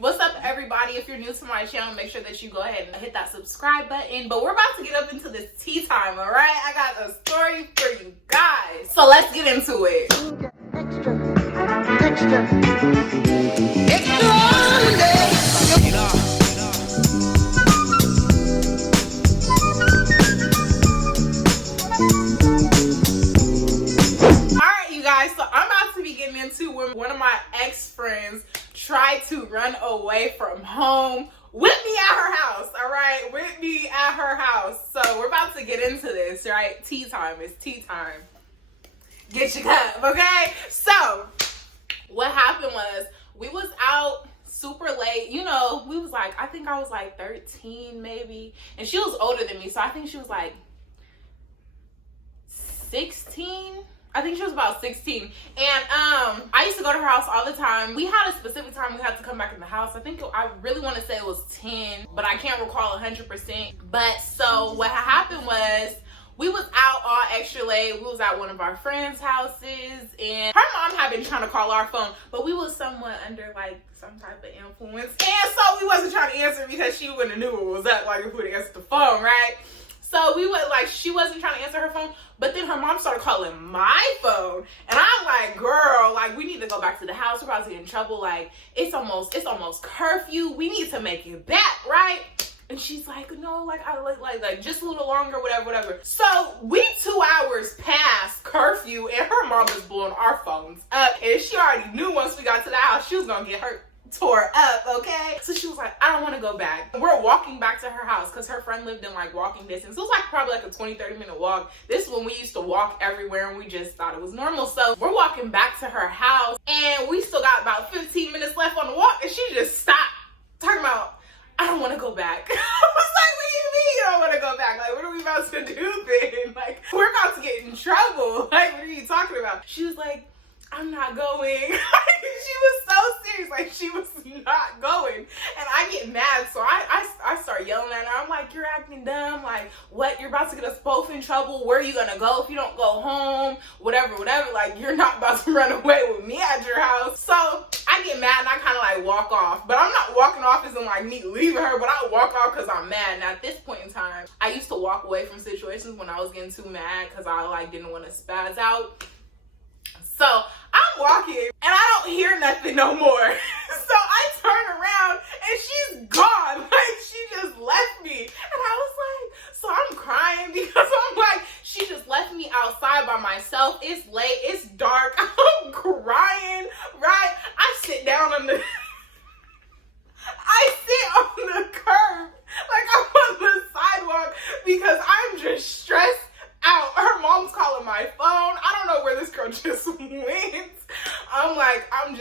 What's up, everybody? If you're new to my channel, make sure that you go ahead and hit that subscribe button. But we're about to get up into this tea time, all right? I got a story for you guys. So let's get into it. Alright, you guys, so I'm about to be getting into when one of my ex-friends tried to run away from home with me at her house, all right? With me at her house. So we're about to get into this, right? Tea time. It's tea time. Get your cup, okay? So what happened was we was out super late. You know, we was like, I think I was like 13 maybe. And she was older than me. So I think she was like 16. I think she was about 16. And I used to go to her house all the time. We had a specific time we had to come back in the house. I really want to say it was 10, but I can't recall 100%. But so what happened was we was out all extra late. We was at one of our friends' houses, and her mom had been trying to call our phone, but we was somewhat under like some type of influence. And so we wasn't trying to answer because she wouldn't have knew what was up, like if we would answer the phone, right? So we would like, she wasn't trying to answer her phone, but then her mom started calling my phone. And I'm like, girl, like we need to go back to the house. We're about to get in trouble. Like it's almost curfew. We need to make it back, right? And she's like, no, like I like just a little longer, whatever. So we 2 hours past curfew and her mom is blowing our phones up. And she already knew once we got to the house, she was gonna get hurt. Tore up, okay? So she was like, I don't want to go back. We're walking back to her house because her friend lived in like walking distance. It was like probably like a 20-30 minute walk. This is when we used to walk everywhere and we just thought it was normal. So we're walking back to her house and we still got about 15 minutes left on the walk, and she just stopped talking about, I don't want to go back. I was like, what do you mean you don't want to go back? Like, what are we about to do then? Like, we're about to get in trouble. Like, what are you talking about? She was like, I'm not going. She was so serious, like she was not going. And I get mad, so I start yelling at her. I'm like, you're acting dumb. Like, what? You're about to get us both in trouble. Where are you gonna go if you don't go home? Whatever. Like, you're not about to run away with me at your house. So I get mad and I kind of like walk off. But I'm not walking off as in like me leaving her, but I walk off because I'm mad. Now at this point in time, I used to walk away from situations when I was getting too mad because I like didn't want to spaz out. So I'm walking and I don't hear nothing no more. So I turn around and she's gone. Like she just left me. And I was like, so I'm crying because I'm like, she just left me outside by myself. It's late, it's dark. I'm crying, right? I sit down on the curb, like I'm on the sidewalk because I'm just stressed out. Her mom's calling my phone. I don't know where this girl just went. I'm like, I'm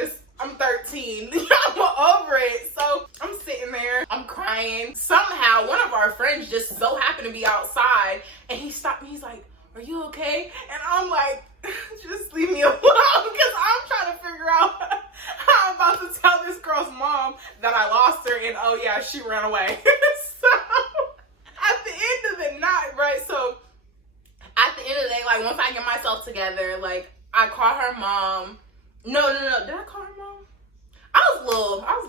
13. I'm over it. So I'm sitting there, I'm crying. Somehow one of our friends just so happened to be outside and he stopped me. He's like, are you okay? And I'm like, just leave me alone because I'm trying to figure out how I'm about to tell this girl's mom that I lost her and oh yeah, she ran away. So at the end of the night, right? So at the end of the day, like once I get myself together, like I call her mom. No. Did I call her mom? I was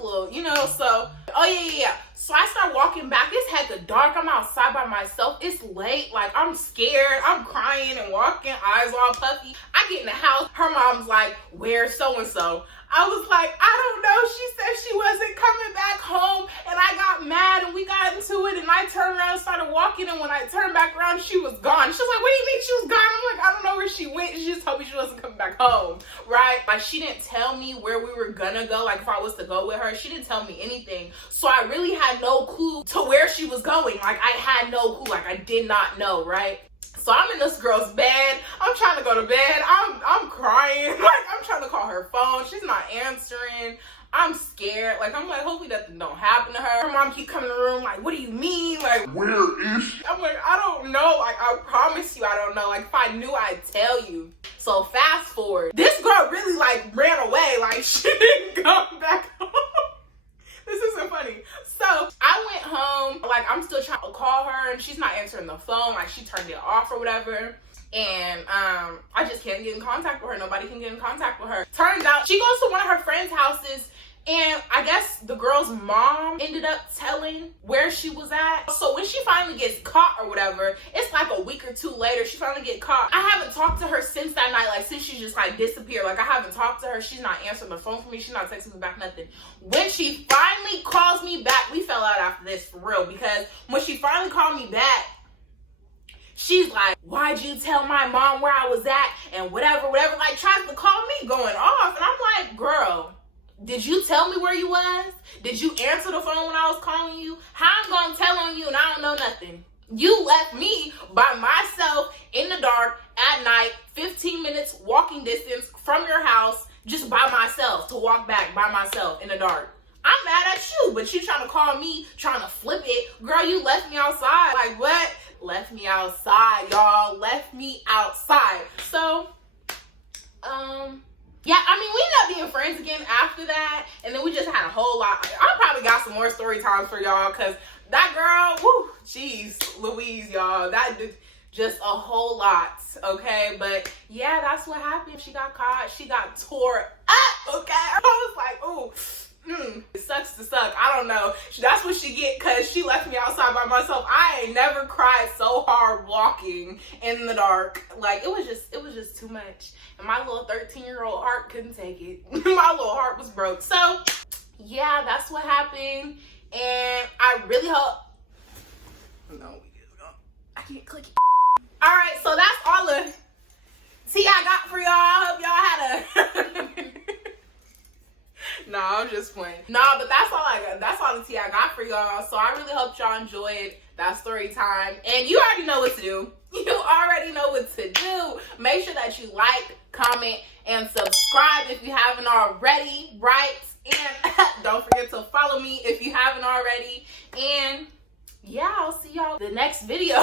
little, you know, so, oh yeah. So I start walking back. It's hecka dark. I'm outside by myself. It's late. Like I'm scared. I'm crying and walking, eyes all puffy. I get in the house. Her mom's like, where's so-and-so? I was like, I don't know. She said she wasn't coming back home and I got mad and we got into it and I turned around and started walking, and when I turned back around, she was gone. She was like, what do you mean she was gone? I'm like, I don't know where she went. She just told me she wasn't coming back home, right? Like she didn't tell me where we were gonna go, like if I was to go with her. She didn't tell me anything. So I really had no clue to where she was going. Like I had no clue. Like I did not know, right? So I'm in this girl's bed. I'm trying to go to bed. I'm crying. Like I'm trying to call her phone. She's not answering. I'm scared. Like I'm like, hopefully nothing don't happen to her. Her mom keep coming in the room like, what do you mean? Like, where is she? I'm like, I don't know. Like I promise you I don't know. Like if I knew I'd tell you. So fast forward. This girl really like ran away. Like she didn't come back home. This isn't funny. So I went home, like I'm still trying to call her and she's not answering the phone, like she turned it off or whatever. And I just can't get in contact with her. Nobody can get in contact with her. Turns out she goes to one of her friends' houses And I guess the girl's mom ended up telling where she was at. So when she finally gets caught or whatever, it's like a week or two later, she finally get caught. I haven't talked to her since that night, like since she just like disappeared. Like I haven't talked to her. She's not answering the phone for me. She's not texting me back, nothing. When she finally calls me back, we fell out after this for real, because when she finally called me back, she's like, why'd you tell my mom where I was at and whatever, like tries to call me going off. And I'm like, girl, did you tell me where you was? Did you answer the phone when I was calling you? How I'm gonna tell on you and I don't know nothing? You left me by myself in the dark at night, 15 minutes walking distance from your house, just by myself, to walk back by myself in the dark. I'm mad at you, but you trying to call me, trying to flip it. Girl, you left me outside. Like what? Left me outside, y'all. Left me outside. So, yeah, I mean, we ended up being friends again after that, and then we just had a whole lot. I probably got some more story times for y'all, because that girl, whoo, jeez, Louise, y'all, that did just a whole lot, okay? But yeah, that's what happened. She got caught. She got tore up, okay? I was like, ooh. It sucks to suck. I don't know. That's what she get, because she left me outside by myself. I ain't never cried so hard walking in the dark. Like, it was just too much. And my little 13-year-old heart couldn't take it. My little heart was broke. So, yeah, that's what happened. And I really hope... No, I can't click it. All right, so that's all the tea I got for y'all. I hope y'all had a... No, I'm just playing. Nah, but that's all I got. That's all the tea I got for y'all. So I really hope y'all enjoyed that story time. And you already know what to do. You already know what to do. Make sure that you like, comment, and subscribe if you haven't already, right? And don't forget to follow me if you haven't already. And yeah, I'll see y'all in the next video.